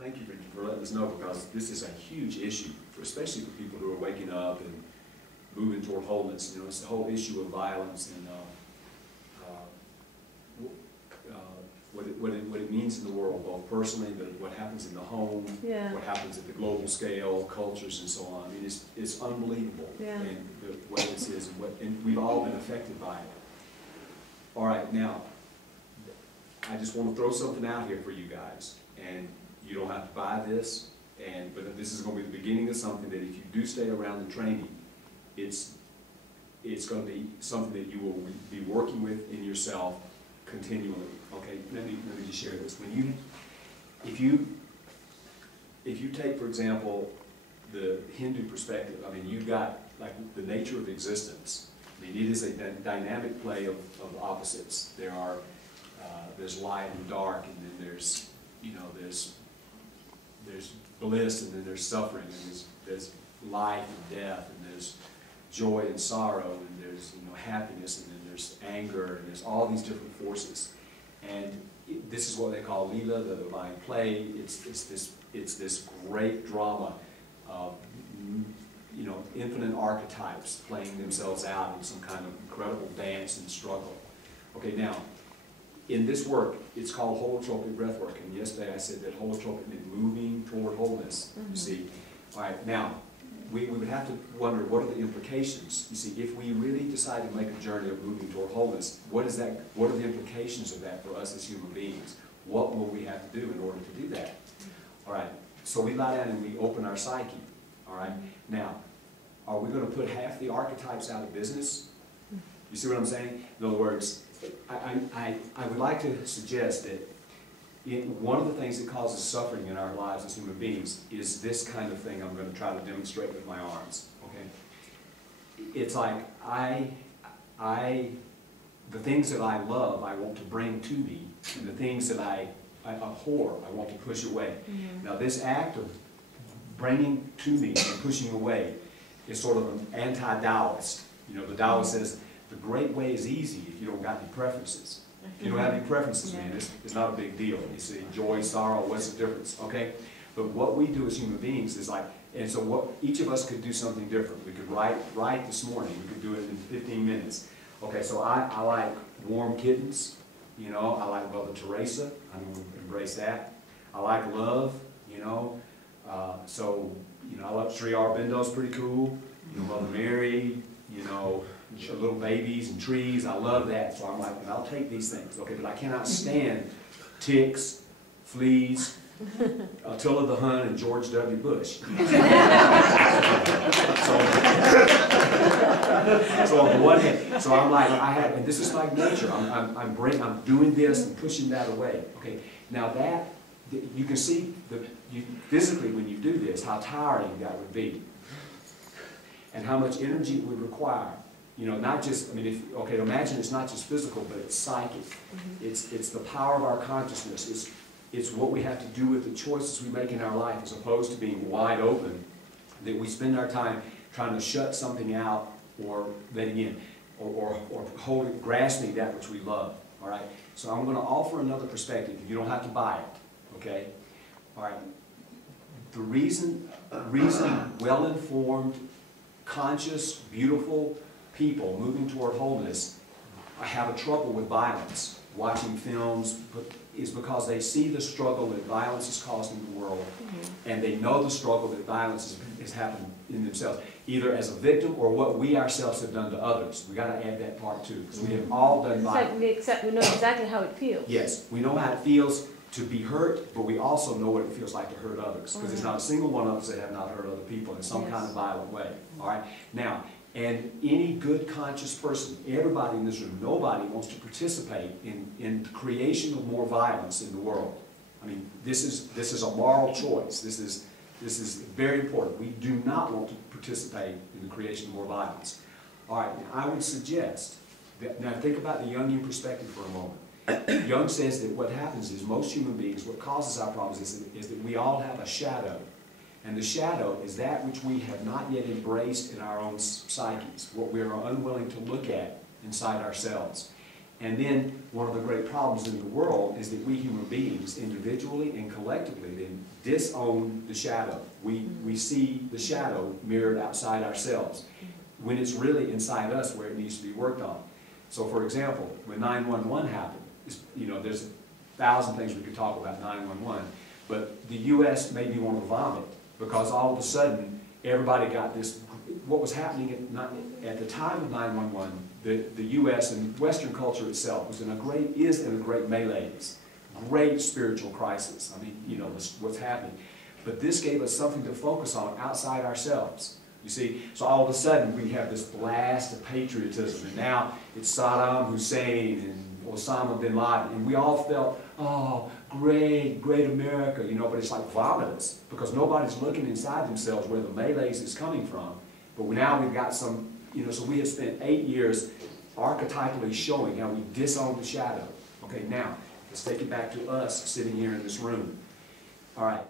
thank you for letting us know, because this is a huge issue, especially for people who are waking up and moving toward wholeness. You know, it's the whole issue of violence and what it means in the world, both personally, but what happens in the home, what happens at the global scale, cultures, and so on. I mean, it's unbelievable, and what this is, and we've all been affected by it. All right, now, I just want to throw something out here for you guys, and you don't have to buy this, but this is going to be the beginning of something that if you do stay around the training, it's going to be something that you will be working with in yourself continually. Okay, let me just share this. If you take, for example, the Hindu perspective, I mean, you've got like the nature of existence. I mean, it is a dynamic play of opposites. There's light and dark, and then there's bliss, and then there's suffering, and there's life and death, and there's joy and sorrow, and there's happiness, and then there's anger, and there's all these different forces. And this is what they call Leela, the divine play. It's this great drama of infinite archetypes playing themselves out in some kind of incredible dance and struggle. Okay, now in this work, it's called holotropic breathwork, and yesterday I said that holotropic meant moving toward wholeness. You see, all right. Now we would have to wonder, what are the implications? You see, if we really decide to make a journey of moving toward wholeness, what is that? What are the implications of that for us as human beings? What will we have to do in order to do that? All right. So we lie down and we open our psyche. All right. Now, are we going to put half the archetypes out of business? You see what I'm saying? In other words, I would like to suggest that one of the things that causes suffering in our lives as human beings is this kind of thing I'm going to try to demonstrate with my arms. Okay? It's like the things that I love, I want to bring to me, and the things that I abhor, I want to push away. Now, this act of bringing to me and pushing away is sort of an anti-Taoist. The Taoist says the great way is easy if you don't got any preferences. If you don't have any preferences, man, it's not a big deal. You see, joy, sorrow, what's the difference? Okay? But what we do as human beings is like, and so what each of us could do something different. We could write this morning. We could do it in 15 minutes. Okay, so I like warm kittens. I like Mother Teresa. I'm going to embrace that. I like love. I love Sri Aurobindo's pretty cool. Mother Mary. Little babies and trees. I love that. So I'm like, I'll take these things. Okay, but I cannot stand ticks, fleas, Attila the Hun, and George W. Bush. So on the one hand, so I'm like, and this is like nature. I'm doing this and pushing that away. Okay, now you can see physically when you do this how tiring that would be, and how much energy it would require. Not just, imagine it's not just physical, but it's psychic. It's the power of our consciousness. It's what we have to do with the choices we make in our life, as opposed to being wide open, that we spend our time trying to shut something out or letting in, or grasping that which we love. All right? So I'm going to offer another perspective. You don't have to buy it. Okay? All right? The reason well-informed, conscious, beautiful people moving toward wholeness have a trouble with violence, watching films, is because they see the struggle that violence is causing in the world, and they know the struggle that violence has happened in themselves, either as a victim or what we ourselves have done to others. We've got to add that part too, because we have all done violence. We know exactly how it feels. Yes, we know how it feels to be hurt, but we also know what it feels like to hurt others, because there's not a single one of us that have not hurt other people in some kind of violent way. All right? Now, and any good conscious person, everybody in this room, nobody wants to participate in the creation of more violence in the world. I mean, this is a moral choice. This is very important. We do not want to participate in the creation of more violence. All right, now I would suggest that, now think about the Jungian perspective for a moment. Jung says that what happens is most human beings, what causes our problems is that we all have a shadow. And the shadow is that which we have not yet embraced in our own psyches, what we are unwilling to look at inside ourselves. And then one of the great problems in the world is that we human beings, individually and collectively, then disown the shadow. We see the shadow mirrored outside ourselves when it's really inside us where it needs to be worked on. So for example, when 911 happened, you know, there's 1,000 things we could talk about 911, but the U.S. made me want to vomit because all of a sudden everybody got this, what was happening at the time of 911, the U.S. and Western culture itself was in a great malaise, great spiritual crisis. I mean, you know, what's happening. But this gave us something to focus on outside ourselves. You see, so all of a sudden we have this blast of patriotism, and now it's Saddam Hussein and Osama bin Laden, and we all felt, oh, great, great America, you know, but it's like vomitous, because nobody's looking inside themselves where the malaise is coming from. But now we've got some, you know, so we have spent 8 years archetypally showing how we disown the shadow. Okay, now, let's take it back to us sitting here in this room. All right.